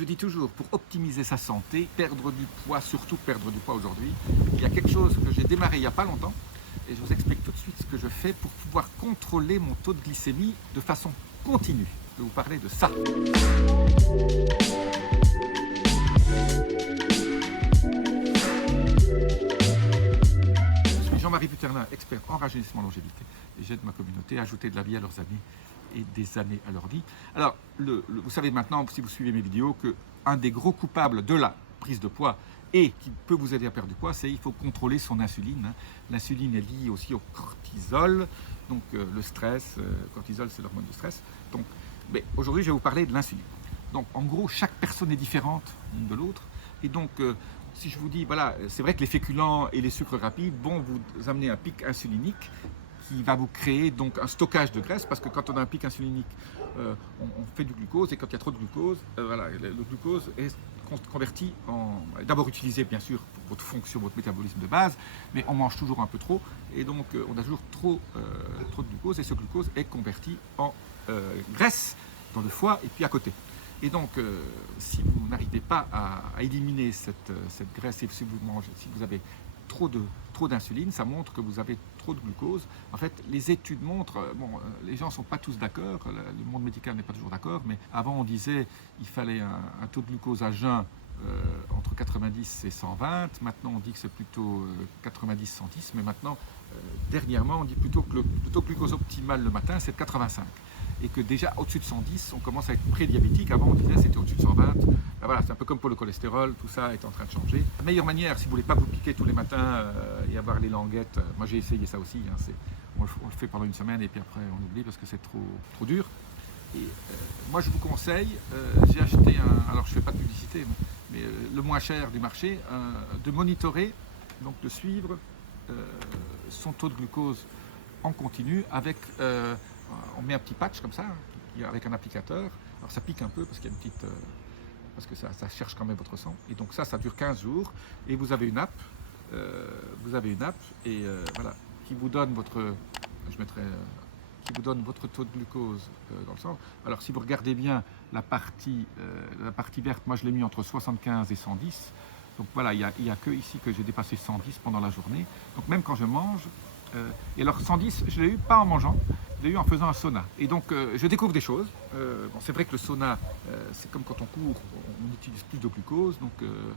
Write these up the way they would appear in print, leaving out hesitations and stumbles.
Je dis toujours, pour optimiser sa santé, perdre du poids, surtout perdre du poids aujourd'hui, il y a quelque chose que j'ai démarré il n'y a pas longtemps, et je vous explique tout de suite ce que je fais pour pouvoir contrôler mon taux de glycémie de façon continue. Je vais vous parler de ça. Je suis Jean-Marie Buterlin, expert en rajeunissement longévité, et j'aide ma communauté à ajouter de la vie à leurs années et des années à leur vie. Alors, vous savez maintenant, si vous suivez mes vidéos, qu'un des gros coupables de la prise de poids et qui peut vous aider à perdre du poids, c'est qu'il faut contrôler son insuline. L'insuline est liée aussi au cortisol, donc le stress. Cortisol, c'est l'hormone du stress. Donc, mais aujourd'hui, je vais vous parler de l'insuline. Donc, en gros, chaque personne est différente l'une de l'autre. Et donc, si je vous dis, voilà, c'est vrai que les féculents et les sucres rapides vont vous amener un pic insulinique qui va vous créer donc un stockage de graisse, parce que quand on a un pic insulinique, on fait du glucose, et quand il y a trop de glucose, le glucose est converti en, d'abord utilisé bien sûr pour votre fonction, votre métabolisme de base, mais on mange toujours un peu trop, et donc on a toujours trop de glucose, et ce glucose est converti en graisse dans le foie et puis à côté. Et donc, si vous n'arrivez pas à éliminer cette graisse, et si vous avez trop d'insuline, ça montre que vous avez trop de glucose. En fait, les études montrent, les gens ne sont pas tous d'accord, le monde médical n'est pas toujours d'accord, mais avant on disait qu'il fallait un taux de glucose à jeun entre 90 et 120, maintenant on dit que c'est plutôt 90-110, mais maintenant, dernièrement, on dit plutôt que le taux de glucose optimal le matin, c'est de 85. Et que déjà au-dessus de 110, on commence à être pré-diabétique. Avant, on disait c'était au-dessus de 120. Ben voilà, c'est un peu comme pour le cholestérol, tout ça est en train de changer. La meilleure manière, si vous ne voulez pas vous piquer tous les matins et avoir les languettes, moi j'ai essayé ça aussi, on le fait pendant une semaine et puis après on oublie parce que c'est trop dur. Et moi je vous conseille, j'ai acheté alors je ne fais pas de publicité, mais le moins cher du marché, de monitorer, donc de suivre son taux de glucose en continu avec... on met un petit patch comme ça, avec un applicateur. Alors ça pique un peu parce qu'il y a une petite... parce que ça cherche quand même votre sang. Et donc ça dure 15 jours. Et vous avez une app. Et voilà, qui vous donne votre... qui vous donne votre taux de glucose dans le sang. Alors si vous regardez bien la partie verte, moi je l'ai mis entre 75 et 110. Donc voilà, il n'y a que ici que j'ai dépassé 110 pendant la journée. Donc même quand je mange... et alors 110, je ne l'ai eu pas en mangeant, je l'ai eu en faisant un sauna. Et donc je découvre des choses. C'est vrai que le sauna, c'est comme quand on court, on utilise plus de glucose, donc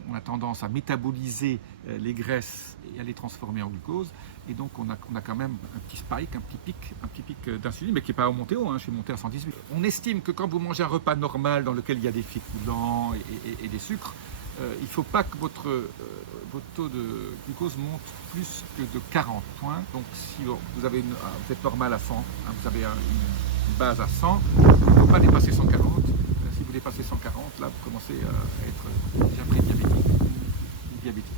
on a tendance à métaboliser les graisses et à les transformer en glucose. Et donc on a quand même un petit spike, un petit pic d'insuline, mais qui n'est pas monté haut, je suis monté à 118. On estime que quand vous mangez un repas normal dans lequel il y a des féculents et des sucres, il ne faut pas que votre taux de glucose monte plus que de 40 points. Donc si vous êtes normal à 100, vous avez une base à 100, il ne faut pas dépasser 140. Si vous dépassez 140, là vous commencez à être déjà pré-diabétique ou diabétique.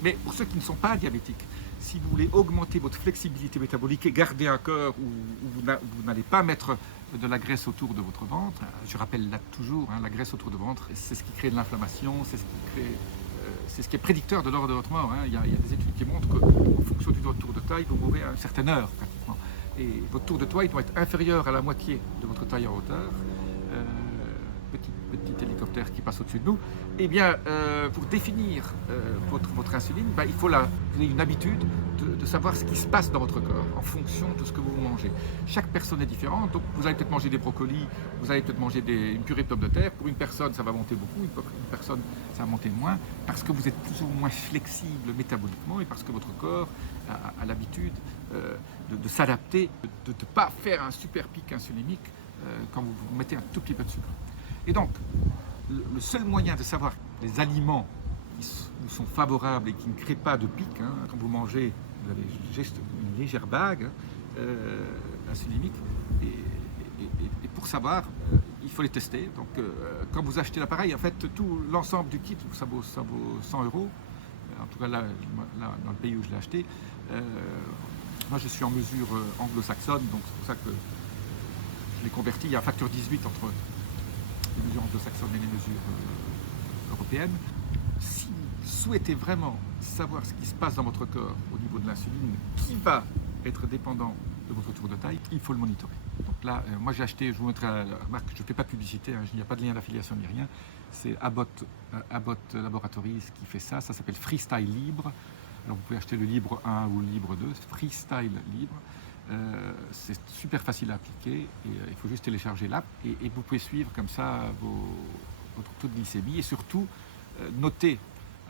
Mais pour ceux qui ne sont pas diabétiques, si vous voulez augmenter votre flexibilité métabolique et garder un corps où vous n'allez pas mettre de la graisse autour de votre ventre, je rappelle là toujours, la graisse autour du ventre, c'est ce qui crée de l'inflammation, c'est ce qui est prédicteur de l'heure de votre mort. Il y a des études qui montrent qu'en fonction du tour de taille, vous mourrez à une certaine heure pratiquement. Et votre tour de taille doit être inférieur à la moitié de votre taille en hauteur. Petit hélicoptère qui passe au-dessus de nous, et bien pour définir votre insuline, il faut vous avez une habitude de savoir ce qui se passe dans votre corps en fonction de ce que vous mangez. Chaque personne est différente, donc vous allez peut-être manger des brocolis, vous allez peut-être manger une purée de pommes de terre. Pour une personne, ça va monter beaucoup, une personne, ça va monter moins, parce que vous êtes plus ou moins flexible métaboliquement et parce que votre corps a l'habitude de s'adapter, de ne pas faire un super pic insulinique quand vous mettez un tout petit peu de sucre. Et donc, le seul moyen de savoir les aliments qui vous sont favorables et qui ne créent pas de pic, quand vous mangez, vous avez juste une légère bague insulinique, et pour savoir, il faut les tester. Donc, quand vous achetez l'appareil, en fait, tout l'ensemble du kit, ça vaut 100 €. En tout cas, là, dans le pays où je l'ai acheté, moi, je suis en mesure anglo-saxonne, donc c'est pour ça que je l'ai converti. Il y a un facteur 18 entre les mesures anglo-saxonnes et les mesures européennes. Si vous souhaitez vraiment savoir ce qui se passe dans votre corps au niveau de l'insuline, qui va être dépendant de votre tour de taille, il faut le monitorer. Donc, là, moi j'ai acheté, je vous montrerai la marque, je ne fais pas de publicité, hein, il n'y a pas de lien d'affiliation ni rien. C'est Abbott Laboratories qui fait ça. Ça s'appelle Freestyle Libre. Alors vous pouvez acheter le Libre 1 ou le Libre 2, Freestyle Libre. C'est super facile à appliquer et il faut juste télécharger l'app et vous pouvez suivre comme ça votre taux de glycémie et surtout noter.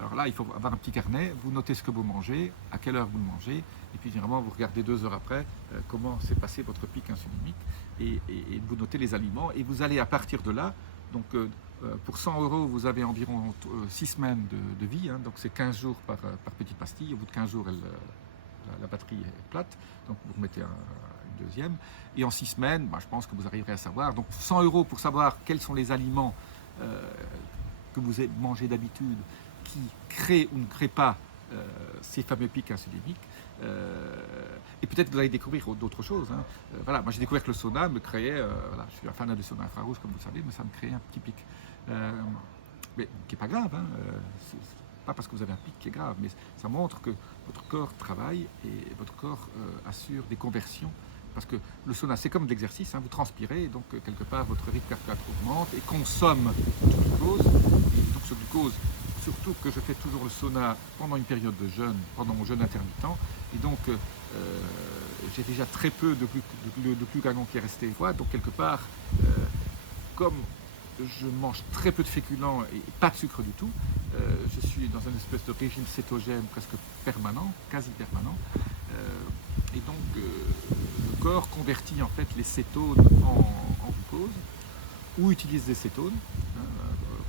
Alors là, il faut avoir un petit carnet, vous notez ce que vous mangez, à quelle heure vous le mangez, et puis généralement vous regardez 2 heures après comment s'est passé votre pic insulinique et vous notez les aliments et vous allez à partir de là, donc pour 100 €, vous avez environ 6 semaines de vie, hein, donc c'est 15 jours par petite pastille. Au bout de 15 jours, la batterie est plate, donc vous remettez une deuxième. Et en 6 semaines, je pense que vous arriverez à savoir. Donc 100 € pour savoir quels sont les aliments que vous mangez d'habitude qui créent ou ne créent pas ces fameux pics insuliniques. Et peut-être que vous allez découvrir d'autres choses. Hein. Voilà, moi j'ai découvert que le sauna me créait, voilà, je suis un fan de sauna infrarouge comme vous le savez, mais ça me créait un petit pic. Mais qui n'est pas grave, hein. C'est pas parce que vous avez un pic qui est grave, mais ça montre que votre corps travaille et votre corps assure des conversions. Parce que le sauna, c'est comme de l'exercice, hein, vous transpirez, donc quelque part votre rythme cardiaque augmente et consomme du glucose. Et donc ce glucose, surtout que je fais toujours le sauna pendant une période de jeûne, pendant mon jeûne intermittent, et donc j'ai déjà très peu de glucagon qui est resté. Donc quelque part, comme je mange très peu de féculents et pas de sucre du tout, je suis dans une espèce de régime cétogène presque permanent, quasi permanent, et donc le corps convertit en fait les cétones en glucose, ou utilise des cétones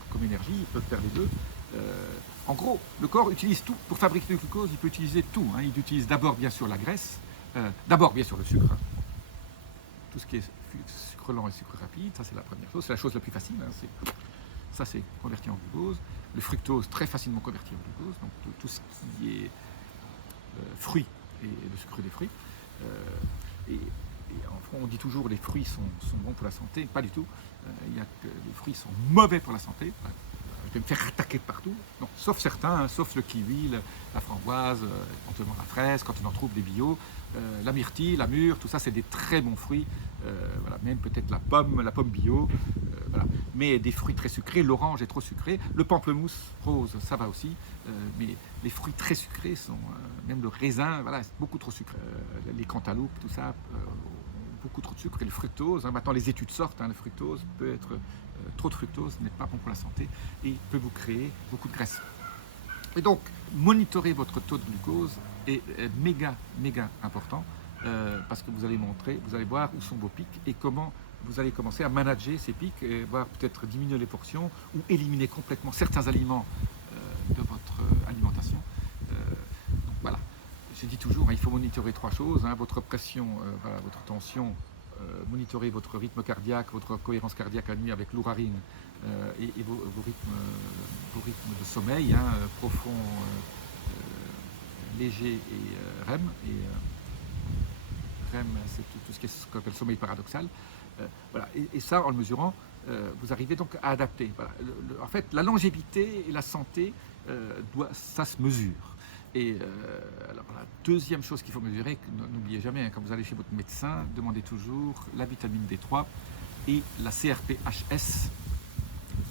comme énergie, ils peuvent faire les deux. En gros, le corps utilise tout pour fabriquer du glucose, il peut utiliser tout. Hein. Il utilise d'abord bien sûr la graisse, d'abord bien sûr le sucre, hein. Tout ce qui est sucre lent et sucre rapide, ça c'est la première chose, c'est la chose la plus facile, hein. Ça c'est converti en glucose. Le fructose, très facilement converti en glucose, donc tout ce qui est fruits et le sucre des fruits. Et on dit toujours les fruits sont bons pour la santé, pas du tout. Il y a que les fruits sont mauvais pour la santé. Je vais me faire attaquer partout, donc, sauf certains, hein, sauf le kiwi, la framboise, éventuellement la fraise, quand on en trouve des bio, la myrtille, la mûre, tout ça c'est des très bons fruits, voilà, même peut-être la pomme bio, voilà. Mais des fruits très sucrés, l'orange est trop sucré, le pamplemousse rose ça va aussi, mais les fruits très sucrés sont, même le raisin, voilà, c'est beaucoup trop sucré, les cantaloupes, tout ça, beaucoup trop de sucre, et le fructose, hein, maintenant les études sortent, hein, le fructose peut être, trop de fructose n'est pas bon pour la santé et peut vous créer beaucoup de graisse. Et donc, monitorer votre taux de glucose est méga important parce que vous allez voir où sont vos pics et comment vous allez commencer à manager ces pics et voir peut-être diminuer les portions ou éliminer complètement certains aliments de votre alimentation. Donc voilà, je dis toujours, hein, il faut monitorer 3 choses, hein, votre pression, voilà, votre tension, monitorer votre rythme cardiaque, votre cohérence cardiaque la nuit avec l'ourarine et vos rythmes de sommeil, hein, profond, léger et REM. REM, c'est tout ce qui est ce qu'on appelle sommeil paradoxal. Voilà. Et ça, en le mesurant, vous arrivez donc à adapter. Voilà. En fait, la longévité et la santé, ça se mesure. Et alors la deuxième chose qu'il faut mesurer, n'oubliez jamais, hein, quand vous allez chez votre médecin, demandez toujours la vitamine D3 et la CRP-HS,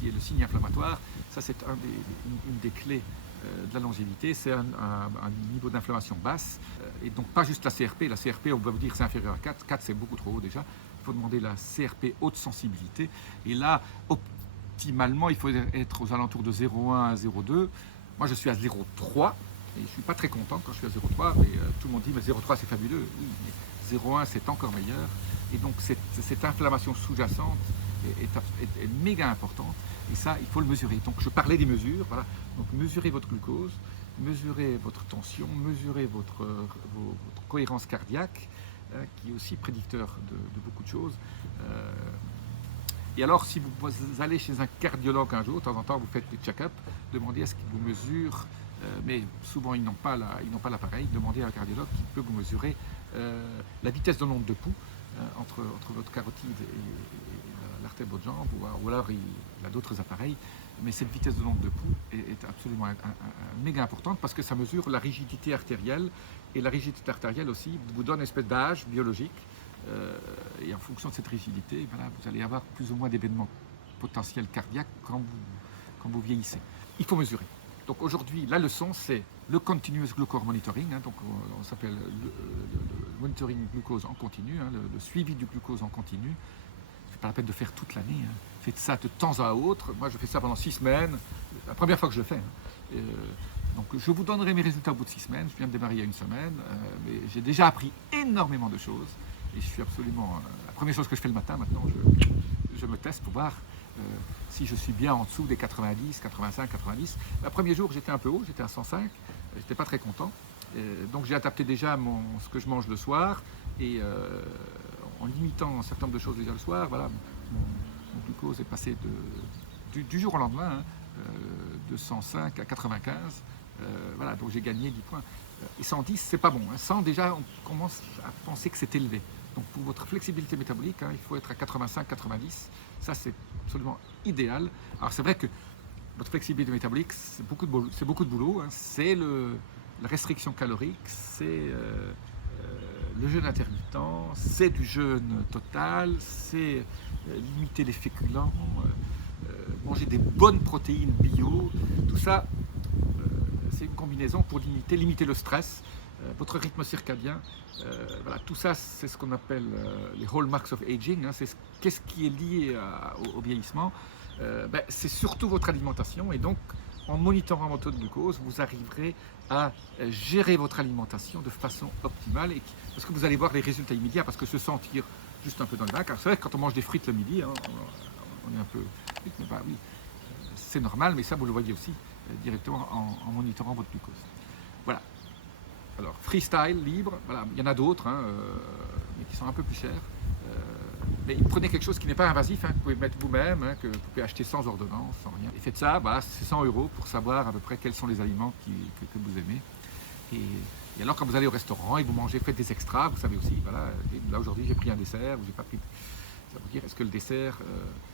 qui est le signe inflammatoire. Ça, c'est une des clés de la longévité, c'est un niveau d'inflammation basse. Et donc pas juste la CRP, on va vous dire c'est inférieur à 4, 4 c'est beaucoup trop haut déjà. Il faut demander la CRP haute sensibilité. Et là, optimalement, il faut être aux alentours de 0,1 à 0,2. Moi, je suis à 0,3. Et je ne suis pas très content quand je suis à 0,3, mais tout le monde dit mais 0,3 c'est fabuleux. Oui, mais 0,1 c'est encore meilleur. Et donc cette inflammation sous-jacente est méga importante. Et ça, il faut le mesurer. Donc je parlais des mesures. Voilà. Donc mesurez votre glucose, mesurez votre tension, mesurez votre cohérence cardiaque, qui est aussi prédicteur de beaucoup de choses. Et alors, si vous allez chez un cardiologue un jour, de temps en temps, vous faites des check-up, demandez à ce qu'il vous mesure. Mais souvent ils n'ont pas l'appareil, demandez à un cardiologue qui peut vous mesurer la vitesse de l'onde de pouls entre votre carotide et l'artère de votre jambe, ou alors il a d'autres appareils, mais cette vitesse de l'onde de pouls est absolument méga importante parce que ça mesure la rigidité artérielle, et la rigidité artérielle aussi vous donne une espèce d'âge biologique Et en fonction de cette rigidité, voilà, vous allez avoir plus ou moins d'événements potentiels cardiaques quand vous vieillissez. Il faut mesurer. Donc aujourd'hui, la leçon, c'est le continuous glucose monitoring, donc on s'appelle le monitoring glucose en continu, le suivi du glucose en continu. C'est pas la peine de faire toute l'année. Faites ça de temps à autre. Moi, je fais ça pendant 6 semaines. La première fois que je le fais. Donc, je vous donnerai mes résultats au bout de 6 semaines. Je viens de démarrer il y a 1 semaine. Mais j'ai déjà appris énormément de choses. Et je suis absolument... la première chose que je fais le matin, maintenant, je me teste pour voir si je suis bien en dessous des 90, 85, 90. Le premier jour, j'étais un peu haut. J'étais à 105. J'étais pas très content. Donc, j'ai adapté déjà ce que je mange le soir. Et... en limitant un certain nombre de choses déjà le soir, voilà, mon glucose est passé du jour au lendemain, de 105 à 95. Voilà, donc j'ai gagné 10 points. Et 110, c'est pas bon. 100, déjà, on commence à penser que c'est élevé. Donc pour votre flexibilité métabolique, il faut être à 85, 90. Ça, c'est absolument idéal. Alors c'est vrai que votre flexibilité métabolique, c'est beaucoup de boulot. C'est la restriction calorique, c'est... le jeûne intermittent, c'est du jeûne total, c'est limiter les féculents, manger des bonnes protéines bio, tout ça, c'est une combinaison pour limiter le stress, votre rythme circadien, voilà, tout ça c'est ce qu'on appelle les hallmarks of aging, c'est qu'est-ce qui est lié au vieillissement, c'est surtout votre alimentation et donc en monitorant votre taux de glucose, vous arriverez à gérer votre alimentation de façon optimale parce que vous allez voir les résultats immédiats, parce que se sentir juste un peu dans le bain, car c'est vrai que quand on mange des frites le midi, on est un peu... oui, c'est normal, mais ça vous le voyez aussi directement en monitorant votre glucose. Voilà. Alors, freestyle, libre, voilà, il y en a d'autres, mais qui sont un peu plus chers. Mais prenez quelque chose qui n'est pas invasif, que vous pouvez mettre vous-même, que vous pouvez acheter sans ordonnance, sans rien. Et faites ça, c'est 100 € pour savoir à peu près quels sont les aliments que vous aimez. Et alors quand vous allez au restaurant et vous mangez, faites des extras, vous savez aussi, voilà, là aujourd'hui j'ai pris un dessert, ou j'ai pas pris... Ça veut dire, est-ce que le dessert...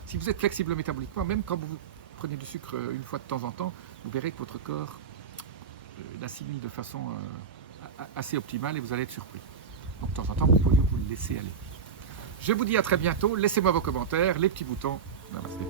si vous êtes flexible métaboliquement, même quand vous prenez du sucre une fois de temps en temps, vous verrez que votre corps l'assimile de façon assez optimale et vous allez être surpris. Donc de temps en temps, vous pouvez vous le laisser aller. Je vous dis à très bientôt, laissez-moi vos commentaires, les petits boutons. Namasté.